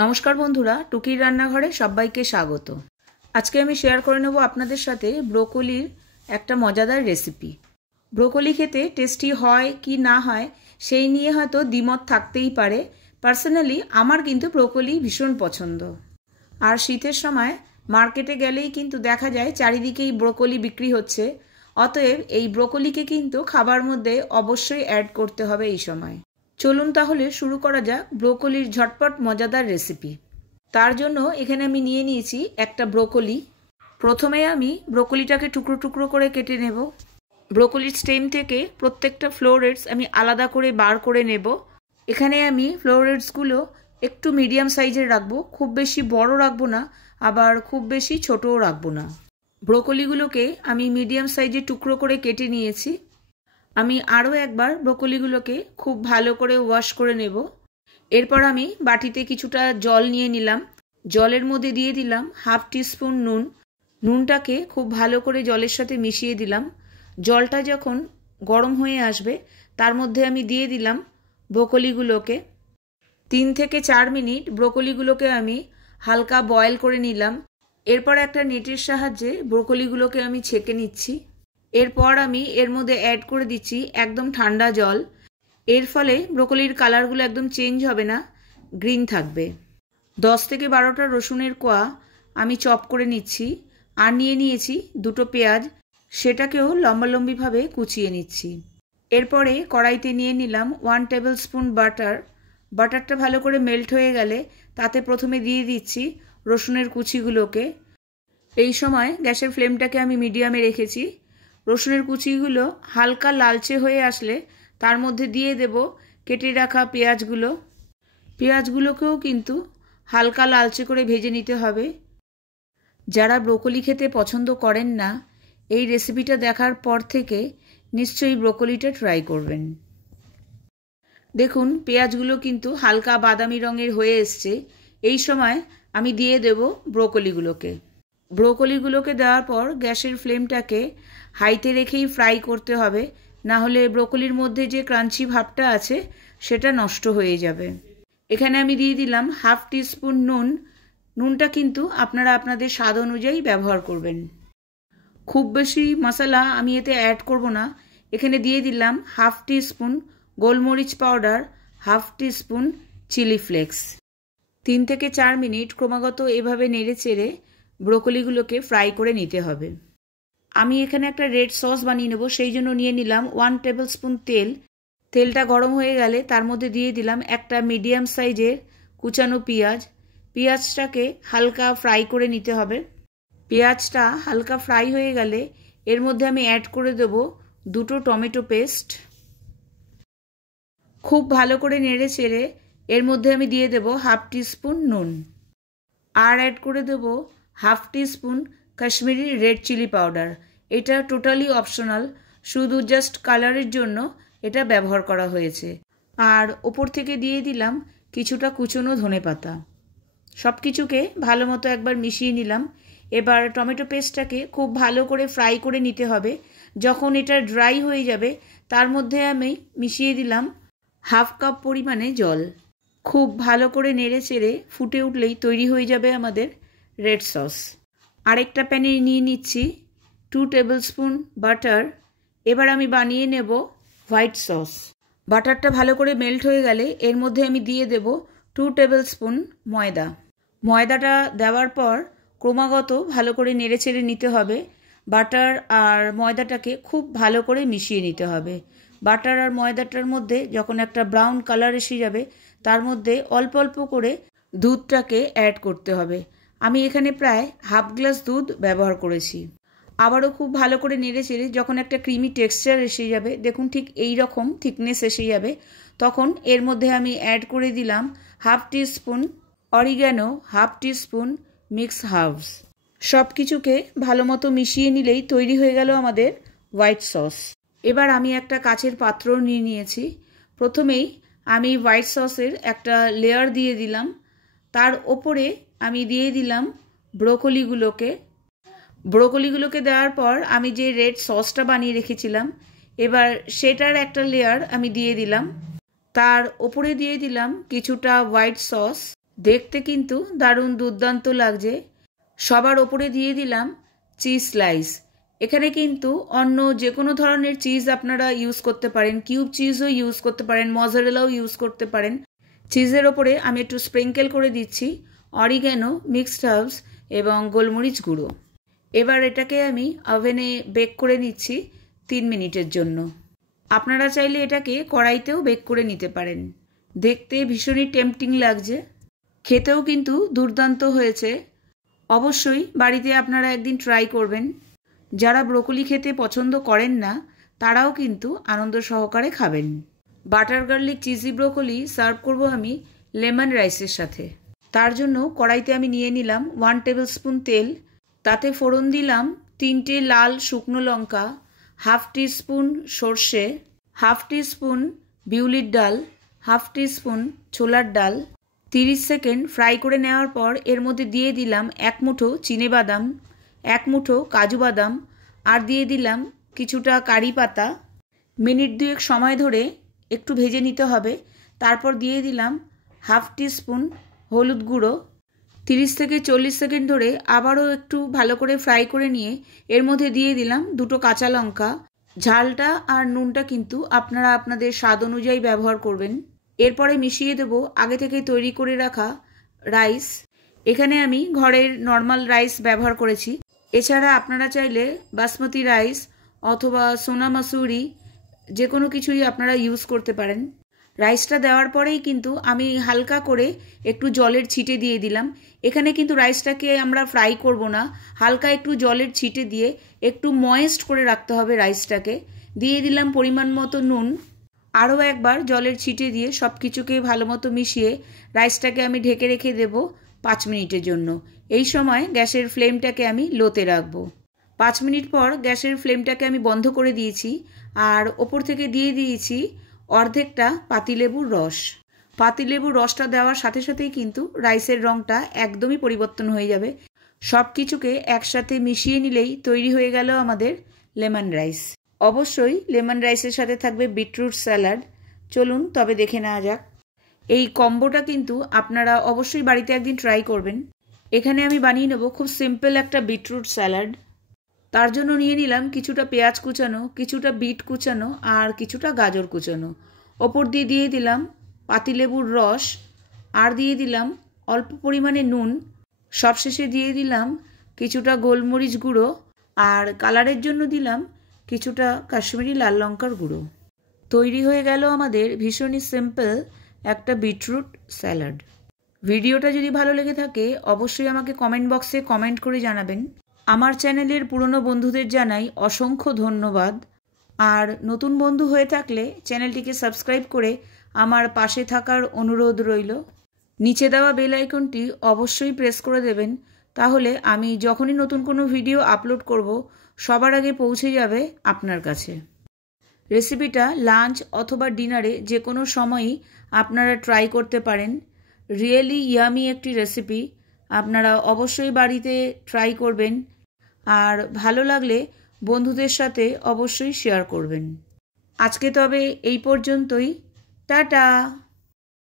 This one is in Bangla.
নমস্কার বন্ধুরা, টুকির রান্নাঘরে সবাইকে স্বাগত। আজকে আমি শেয়ার করে নেব আপনাদের সাথে ব্রোকলির একটা মজাদার রেসিপি। ব্রোকলি খেতে টেস্টি হয় কি না হয় সেই নিয়ে হয়তো দ্বিমত থাকতেই পারে। পার্সোনালি আমার কিন্তু ব্রোকলি ভীষণ পছন্দ। আর শীতের সময় মার্কেটে গেলেই কিন্তু দেখা যায় চারিদিকেই ব্রোকলি বিক্রি হচ্ছে। অতএব এই ব্রোকলিকে কিন্তু খাবার মধ্যে অবশ্যই অ্যাড করতে হবে এই সময়। চলুন তাহলে শুরু করা যাক ব্রোকলির ঝটপট মজাদার রেসিপি। তার জন্য এখানে আমি নিয়ে নিয়েছি একটা ব্রোকলি। প্রথমে আমি ব্রোকলিটাকে টুকরো টুকরো করে কেটে নেব। ব্রোকলির স্টেম থেকে প্রত্যেকটা ফ্লোরেটস আমি আলাদা করে বার করে নেব। এখানে আমি ফ্লোরেটসগুলো একটু মিডিয়াম সাইজের রাখবো, খুব বেশি বড় রাখবো না, আবার খুব বেশি ছোটও রাখবো না। ব্রোকলিগুলোকে আমি মিডিয়াম সাইজের টুকরো করে কেটে নিয়েছি। আমি আরও একবার ব্রোকলিগুলোকে খুব ভালো করে ওয়াশ করে নেব। এরপর আমি বাটিতে কিছুটা জল নিয়ে নিলাম। জলের মধ্যে দিয়ে দিলাম হাফ টিস্পুন নুন। নুনটাকে খুব ভালো করে জলের সাথে মিশিয়ে দিলাম। জলটা যখন গরম হয়ে আসবে তার মধ্যে আমি দিয়ে দিলাম ব্রোকলিগুলোকে। 3 থেকে 4 মিনিট ব্রোকলিগুলোকে আমি হালকা বয়েল করে নিলাম। এরপর একটা নেটের সাহায্যে ব্রোকলিগুলোকে আমি ছেঁকে নিচ্ছি। এরপর আমি এর মধ্যে অ্যাড করে দিচ্ছি একদম ঠান্ডা জল। এর ফলে ব্রোকলির কালারগুলো একদম চেঞ্জ হবে না, গ্রিন থাকবে। 10 থেকে 12টা রসুনের কোয়া আমি চপ করে নিচ্ছি। আর নিয়ে নিয়েছি 2টো পেঁয়াজ, সেটাকেও লম্বালম্বিভাবে কুচিয়ে নিচ্ছি। এরপরে কড়াইতে নিয়ে নিলাম 1 টেবিল স্পুন বাটার। বাটারটা ভালো করে মেল্ট হয়ে গেলে তাতে প্রথমে দিয়ে দিচ্ছি রসুনের কুচিগুলোকে। এই সময় গ্যাসের ফ্লেমটাকে আমি মিডিয়ামে রেখেছি। রসুনের কুচিগুলো হালকা লালচে হয়ে আসলে তার মধ্যে দিয়ে দেব কেটে রাখা পেঁয়াজগুলো। পেঁয়াজগুলোকেও কিন্তু হালকা লালচে করে ভেজে নিতে হবে। যারা ব্রোকলি খেতে পছন্দ করেন না, এই রেসিপিটা দেখার পর থেকে নিশ্চয়ই ব্রোকলিটা ট্রাই করবেন। দেখুন পেঁয়াজগুলো কিন্তু হালকা বাদামি রঙের হয়ে এসছে। এই সময় আমি দিয়ে দেব ব্রোকলিগুলোকে। ব্রোকলিগুলোকে দেওয়ার পর গ্যাসের ফ্লেমটাকে হাইতে রেখেই ফ্রাই করতে হবে, না হলে ব্রোকলির মধ্যে যে ক্রাঞ্চি ভাবটা আছে সেটা নষ্ট হয়ে যাবে। এখানে আমি দিয়ে দিলাম হাফ টিস্পুন নুন। নুনটা কিন্তু আপনারা আপনাদের স্বাদ অনুযায়ী ব্যবহার করবেন। খুব বেশি মশলা আমি এতে অ্যাড করব না। এখানে দিয়ে দিলাম হাফ টিস্পুন গোলমরিচ powder, half teaspoon chilli flakes. 3 থেকে 4 মিনিট ক্রমাগত এভাবে নেড়ে চেড়ে ব্রোকলিগুলোকে ফ্রাই করে নিতে হবে। আমি এখানে একটা রেড সস বানিয়ে নেব, সেই জন্য নিয়ে নিলাম 1 টেবিল স্পুন তেল। তেলটা গরম হয়ে গেলে তার মধ্যে দিয়ে দিলাম একটা মিডিয়াম সাইজের কুচানো পেঁয়াজ। পেঁয়াজটাকে হালকা ফ্রাই করে নিতে হবে। পেঁয়াজটা হালকা ফ্রাই হয়ে গেলে এর মধ্যে আমি অ্যাড করে দেব 2টো টমেটো পেস্ট। খুব ভালো করে নেড়ে চেড়ে এর মধ্যে আমি দিয়ে দেব হাফ টিস্পুন নুন। আর অ্যাড করে দেব half teaspoon Kashmiri red chilli powder. এটা টোটালি অপশনাল, শুধু জাস্ট কালারের জন্য এটা ব্যবহার করা হয়েছে। আর ওপর থেকে দিয়ে দিলাম কিছুটা কুচনো ধনেপাতা। সব কিছুকে ভালো মতো একবার মিশিয়ে নিলাম। এবার টমেটো পেস্টটাকে খুব ভালো করে ফ্রাই করে নিতে হবে। যখন এটা ড্রাই হয়ে যাবে তার মধ্যে আমি মিশিয়ে দিলাম হাফ কাপ পরিমাণে জল। খুব ভালো করে নেড়ে চেড়ে ফুটে উঠলেই তৈরি হয়ে যাবে আমাদের রেড সস। আরেকটা প্যানে নিয়ে নিচ্ছি 2 টেবিল স্পুন বাটার। এবার আমি বানিয়ে নেব হোয়াইট সস। বাটারটা ভালো করে মেল্ট হয়ে গেলে এর মধ্যে আমি দিয়ে দেব 2 টেবিল স্পুন ময়দা। ময়দাটা দেওয়ার পর ক্রমাগত ভালো করে নেড়ে চেড়ে নিতে হবে। বাটার আর ময়দাটাকে খুব ভালো করে মিশিয়ে নিতে হবে। বাটার আর ময়দাটার মধ্যে যখন একটা ব্রাউন কালার এসে যাবে তার মধ্যে অল্প অল্প করে দুধটাকে অ্যাড করতে হবে। আমি এখানে প্রায় হাফ গ্লাস দুধ ব্যবহার করেছি। আবারও খুব ভালো করে নেড়ে চেড়ে যখন একটা ক্রিমি টেক্সচার এসে যাবে, দেখুন ঠিক এই রকম থিকনেস এসে যাবে, তখন এর মধ্যে আমি অ্যাড করে দিলাম half teaspoon oregano, half teaspoon mix herbs. সব কিছুকে ভালো মতো মিশিয়ে নিলেই তৈরি হয়ে গেল আমাদের হোয়াইট সস। এবার আমি একটা কাচের পাত্র নিয়ে নিয়েছি। প্রথমেই আমি হোয়াইট সসের একটা লেয়ার দিয়ে দিলাম। তার ওপরে আমি দিয়ে দিলাম ব্রোকলিগুলোকে দেওয়ার পর আমি যে রেড সসটা বানিয়ে রেখেছিলাম এবার সেটার একটা লেয়ার আমি দিয়ে দিলাম। তার ওপরে দিয়ে দিলাম কিছুটা হোয়াইট সস। দেখতে কিন্তু দারুণ দুর্দান্ত লাগছে। সবার ওপরে দিয়ে দিলাম চিজ স্লাইস। এখানে কিন্তু অন্য যে কোনো ধরনের চিজ আপনারা ইউজ করতে পারেন, কিউব চিজও ইউজ করতে পারেন, মজারেলাও ইউজ করতে পারেন। চিজের ওপরে আমি একটু স্প্রিঙ্কেল করে দিচ্ছি অরিগ্যানো, মিক্সড হার্বস এবং গোলমরিচ গুঁড়ো। এবার এটাকে আমি ওভেনে বেক করে নিচ্ছি 3 মিনিটের জন্য। আপনারা চাইলে এটাকে কড়াইতেও বেক করে নিতে পারেন। দেখতে ভীষণই টেম্পটিং লাগছে, খেতেও কিন্তু দুর্দান্ত হয়েছে। অবশ্যই বাড়িতে আপনারা একদিন ট্রাই করবেন। যারা ব্রোকলি খেতে পছন্দ করেন না তারাও কিন্তু আনন্দ সহকারে খাবেন। Butter garlic cheesy broccoli serve করব আমি লেমন রাইসের সাথে। তার জন্য কড়াইতে আমি নিয়ে নিলাম 1 টেবিল স্পুন তেল। তাতে ফোড়ন দিলাম 3টে লাল শুকনো লঙ্কা, 1/2 টিস্পুন সর্ষে, 1/2 টিস্পুন বিউলির ডাল, 1/2 টিস্পুন ছোলার ডাল। 30 সেকেন্ড ফ্রাই করে নেওয়ার পর এর মধ্যে দিয়ে দিলাম 1 মুঠো চিনেবাদাম, 1 মুঠো কাজু বাদাম, আর দিয়ে দিলাম কিছুটা কারি পাতা। মিনিট 2 সময় ধরে একটু ভেজে নিতে হবে। তারপর দিয়ে দিলাম 1/2 টিস্পুন হলুদ গুঁড়ো। 30 থেকে 40 সেকেন্ড ধরে আবারও একটু ভালো করে ফ্রাই করে নিয়ে এর মধ্যে দিয়ে দিলাম 2টো কাঁচা লঙ্কা। ঝালটা আর নুনটা কিন্তু আপনারা আপনাদের স্বাদ অনুযায়ী ব্যবহার করবেন। এরপরে মিশিয়ে দেব আগে থেকে তৈরি করে রাখা রাইস। এখানে আমি ঘরের নর্মাল রাইস ব্যবহার করেছি। এছাড়া আপনারা চাইলে বাসমতি রাইস অথবা সোনা মাসুরি যে কোনো কিছুই আপনারা ইউজ করতে পারেন। রাইসটা দেওয়ার পরেই কিন্তু আমি হালকা করে একটু জলের ছিটে দিয়ে দিলাম। এখানে কিন্তু রাইসটাকে আমরা ফ্রাই করব না, হালকা একটু জলের ছিটে দিয়ে একটু ময়েস্ট করে রাখতে হবে রাইসটাকে। দিয়ে দিলাম পরিমাণ মতো নুন। আরও একবার জলের ছিটে দিয়ে সব কিছুকে ভালো মতো মিশিয়ে রাইসটাকে আমি ঢেকে রেখে দেব 5 মিনিটের জন্য। এই সময় গ্যাসের ফ্লেমটাকে আমি লোতে রাখবো। 5 মিনিট পর গ্যাসের ফ্লেমটাকে আমি বন্ধ করে দিয়েছি আর ওপর থেকে দিয়ে দিয়েছি অর্ধেকটা পাতিলেবুর রস। পাতিলেবুর রসটা দেওয়ার সাথে সাথেই কিন্তু রাইসের রঙটা একদমই পরিবর্তন হয়ে যাবে। সব কিছুকে একসাথে মিশিয়ে নিলেই তৈরি হয়ে গেল আমাদের লেমন রাইস। অবশ্যই লেমন রাইসের সাথে থাকবে বিটরুট স্যালাড। চলুন তবে দেখে নেওয়া যাক। এই কম্বোটা কিন্তু আপনারা অবশ্যই বাড়িতে একদিন ট্রাই করবেন। এখানে আমি বানিয়ে নেব খুব সিম্পল একটা বিটরুট স্যালাড। তার জন্য নিয়ে নিলাম কিছুটা পেঁয়াজ কুচানো, কিছুটা বিট কুচানো আর কিছুটা গাজর কুচানো। ওপর দিয়ে দিয়ে দিলাম পাতিলেবুর রস আর দিয়ে দিলাম অল্প পরিমাণে নুন। সবশেষে দিয়ে দিলাম কিছুটা গোলমরিচ গুঁড়ো আর কালারের জন্য দিলাম কিছুটা কাশ্মীরি লাল লঙ্কার গুঁড়ো। তৈরি হয়ে গেল আমাদের ভীষণই সিম্পল একটা বিটরুট স্যালাড। ভিডিওটা যদি ভালো লেগে থাকে অবশ্যই আমাকে কমেন্ট বক্সে কমেন্ট করে জানাবেন। আমার চ্যানেলের পুরনো বন্ধুদের জানাই অসংখ্য ধন্যবাদ। আর নতুন বন্ধু হয়ে থাকলে চ্যানেলটিকে সাবস্ক্রাইব করে আমার পাশে থাকার অনুরোধ রইল। নিচে দেওয়া বেল আইকনটি অবশ্যই প্রেস করে দেবেন, তাহলে আমি যখনই নতুন কোনো ভিডিও আপলোড করব সবার আগে পৌঁছে যাবে আপনার কাছে। রেসিপিটা লাঞ্চ অথবা ডিনারে যে কোনো সময়ই আপনারা ট্রাই করতে পারেন। রিয়েলি ইয়ামি একটি রেসিপি, আপনারা অবশ্যই বাড়িতে ট্রাই করবেন আর ভালো লাগলে বন্ধুদের সাথে অবশ্যই শেয়ার করবেন। আজকে তবে এই পর্যন্তই। টাটা।